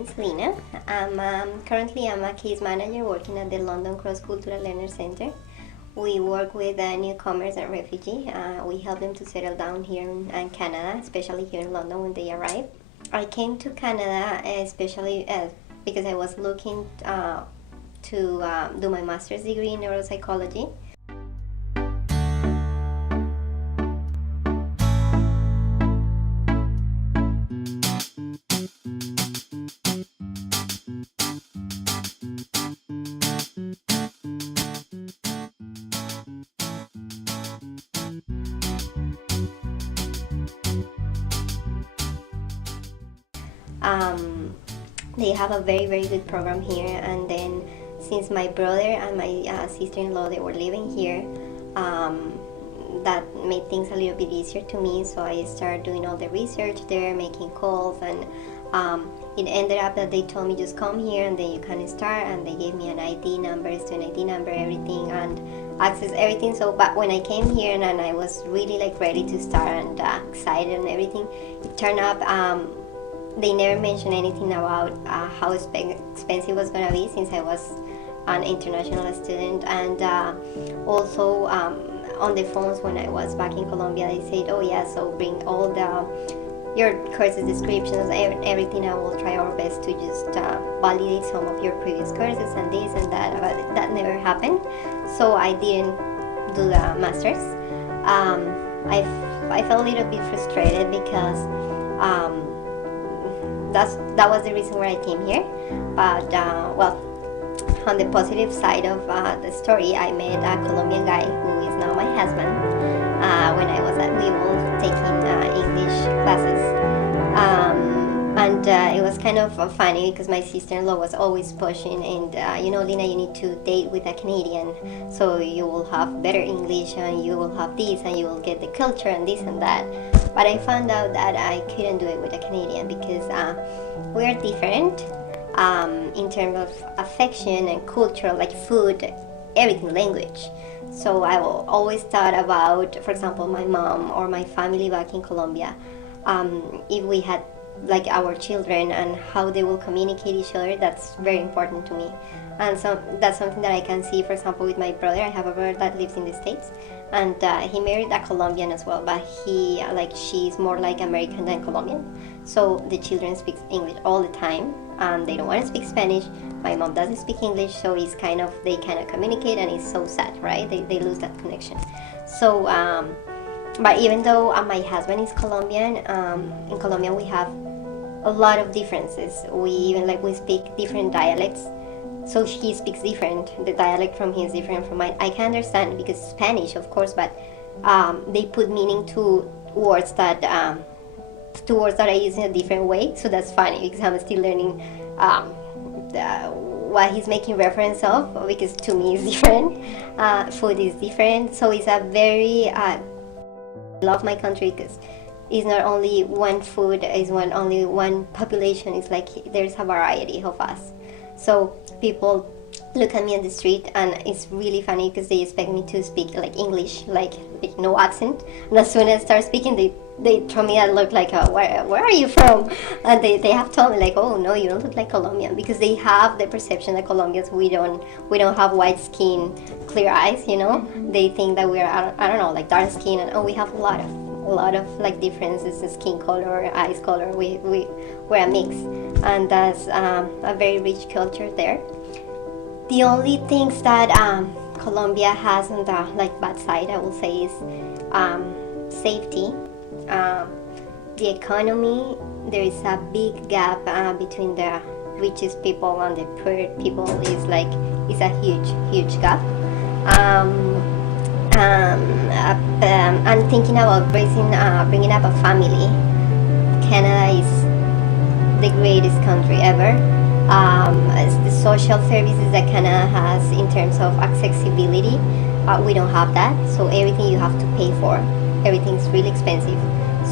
is Lina. Currently I'm a case manager working at the London Cross Cultural Learner Center. We work with newcomers and refugees. We help them to settle down here in Canada, especially here in London when they arrive. I came to Canada especially because I was looking to do my master's degree in neuropsychology. They have a very good program here, and then since my brother and my sister-in-law, they were living here, that made things a little bit easier to me, so I started doing all the research there, making calls, and it ended up that they told me just come here and then you can start, and they gave me an ID number, student ID number, everything, and access everything. So but when I came here and I was really like ready to start and excited and everything, it turned out they never mentioned anything about how expensive it was going to be, since I was an international student. And also on the phones when I was back in Colombia, they said, oh yeah, so bring all your courses descriptions, everything. I will try our best to just validate some of your previous courses and this and that, but that never happened. So I didn't do the master's. I felt a little bit frustrated because that was the reason why I came here. But well, on the positive side of the story, I met a Colombian guy who is now my husband. When I was at Weevil taking English classes, and it was kind of funny because my sister-in-law was always pushing, and you know, Lina, you need to date with a Canadian, so you will have better English and you will have this and you will get the culture and this and that. But I found out that I couldn't do it with a Canadian because we're different in terms of affection and culture, like food, everything, language. So I always thought about, for example, my mom or my family back in Colombia, if we had like our children and how they will communicate each other. That's very important to me, and so that's something that I can see, for example, with my brother. I have a brother that lives in the States, and he married a Colombian as well, but she's more like American than Colombian, so the children speak English all the time, and they don't want to speak Spanish. My mom doesn't speak English, so they kind of communicate, and it's so sad, right? They lose that connection. So but even though my husband is Colombian, in Colombia we have a lot of differences. We speak different dialects, so he speaks different. The dialect from him is different from mine. I can understand because Spanish, of course, but they put meaning to words that I use in a different way. So that's funny because I'm still learning what he's making reference of, because to me it's different. Food is different, so it's a very I love my country because it's not only one food, it's only one population. It's like there's a variety of us. So people look at me on the street, and it's really funny because they expect me to speak like English, like no accent. And as soon as I start speaking, they throw me a look like, where are you from? And they have told me like, oh no, you don't look like Colombian, because they have the perception that Colombians, we don't have white skin, clear eyes, you know. They think that we're I don't know, like dark skin, and we have a lot of like differences in skin color, eyes color. We're a mix, and that's a very rich culture there. The only things that Colombia has on the bad side, I will say, is safety, the economy. There is a big gap between the richest people and the poor people. Is a huge gap. I'm thinking about bringing up a family. Canada is the greatest country ever. The social services that Canada has in terms of accessibility, we don't have that. So everything you have to pay for, everything's really expensive.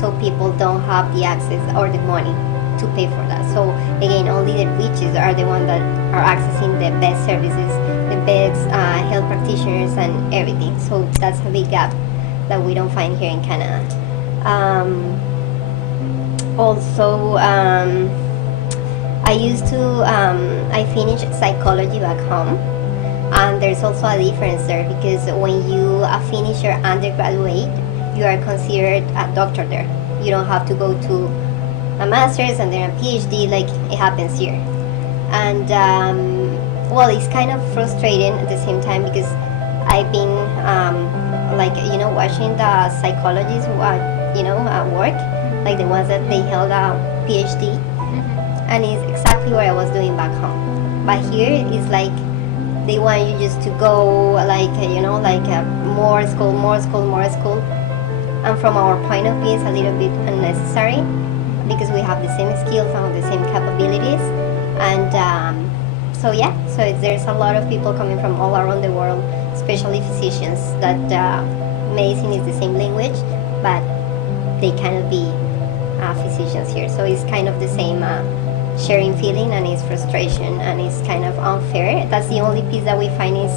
So people don't have the access or the money to pay for that. So again, only the riches are the ones that are accessing the best services, the best health practitioners and everything. So that's a big gap that we don't find here in Canada. Also, I used to, I finished psychology back home, and there's also a difference there because when you finish your undergraduate, you are considered a doctor there. You don't have to go to a master's and then a PhD like it happens here. And well, it's kind of frustrating at the same time because I've been like watching the psychologists who are work, like the ones that they held a PhD, and it's exactly what I was doing back home. But here it's like they want you just to go like more school, more school, more school. And from our point of view, it's a little bit unnecessary because we have the same skills and the same capabilities. And so yeah, so there's a lot of people coming from all around the world, especially physicians, that medicine is the same language, but they cannot be physicians here. So it's kind of the same sharing feeling, and it's frustration, and it's kind of unfair. That's the only piece that we find is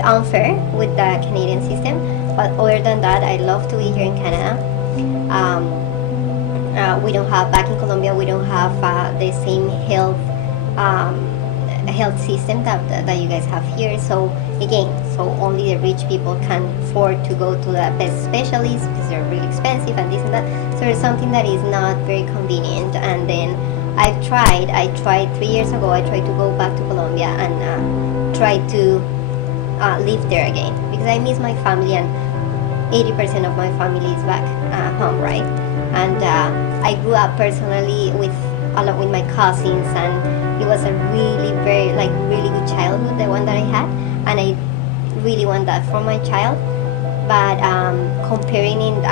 unfair with the Canadian system. But other than that, I love to be here in Canada. We don't have, back in Colombia, we don't have the same health system that you guys have here. So again, so only the rich people can afford to go to the best specialists because they're really expensive and this and that. So it's something that is not very convenient. And then I tried 3 years ago, I tried to go back to Colombia and try to live there again because I miss my family, and 80% of my family is back home, right? And I grew up personally with a lot with my cousins, and it was a really really good childhood, the one that I had, and I really want that for my child. But comparing in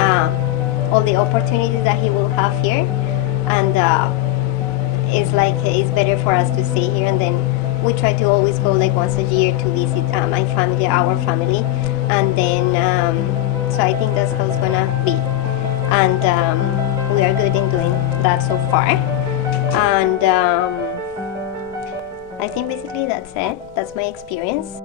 all the opportunities that he will have here, and it's like it's better for us to stay here. And then we try to always go like once a year to visit my family, our family, and then so I think that's how it's gonna be. And we are good in doing that so far. And I think basically that's it. That's my experience.